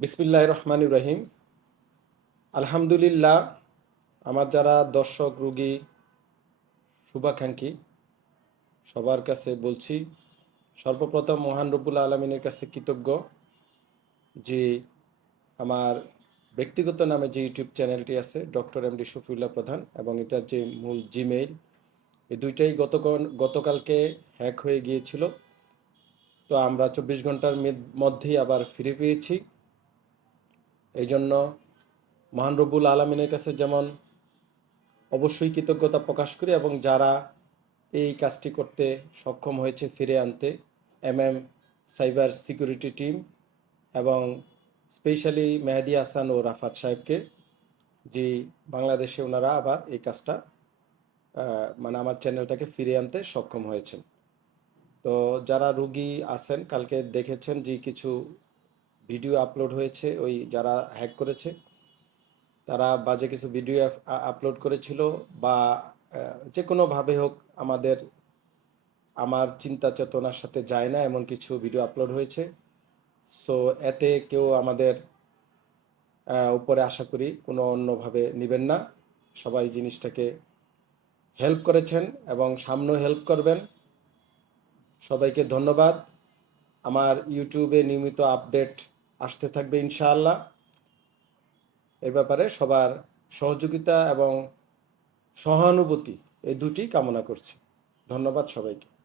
বিসমিল্লাহ রহমান রহিম। আলহামদুলিল্লাহ, আমার যারা দর্শক, রুগী, শুভাকাঙ্ক্ষী, সবার কাছে বলছি, সর্বপ্রথম মহান রব্বুল আলমিনের কাছে কৃতজ্ঞ যে আমার ব্যক্তিগত নামে যে ইউটিউব চ্যানেলটি আছে, ডক্টর এম ডি শফিউল্লাহ প্রধান, এবং এটার যে মূল জিমেইল, এই দুইটাই গতকাল গতকালকে হ্যাক হয়ে গিয়েছিল। তো আমরা চব্বিশ ঘণ্টার মধ্যেই আবার ফিরে পেয়েছি। এই জন্য মহান রব্বুল আলমিনের কাছে যেমন অবশ্যই কৃতজ্ঞতা প্রকাশ করি এবং যারা এই কাজটি করতে সক্ষম হয়েছে ফিরে আনতে M M cyber security team এবং স্পেশালি মেহেদি হাসান ও রাফাত সাহেবকে, যে বাংলাদেশে ওনারা আবার এই কাজটা মানে আমার চ্যানেলটাকে ফিরে আনতে সক্ষম হয়েছেন। তো যারা রুগী আছেন, কালকে দেখেছেন যে কিছু ভিডিও আপলোড হয়েছে, ওই যারা হ্যাক করেছে, তারা বাজে কিছু ভিডিও আপলোড করেছিল বা যে কোনোভাবে হোক আমাদের, আমার চিন্তা চেতনার সাথে যায় না, এমন কিছু ভিডিও আপলোড হয়েছে। সো এতে কেউ আমাদের উপরে আশা করি কোনো অন্যভাবে নেবেন না। সবাই জিনিসটাকে হেল্প করেছেন এবং সামনেও হেল্প করবেন। সবাইকে ধন্যবাদ। আমার ইউটিউবে নিয়মিত আপডেট আসতে থাকবে ইনশাআল্লাহ। এ ব্যাপারে সবার সহযোগিতা এবং সহানুভূতি, এই দুটি কামনা করছি। ধন্যবাদ সবাইকে।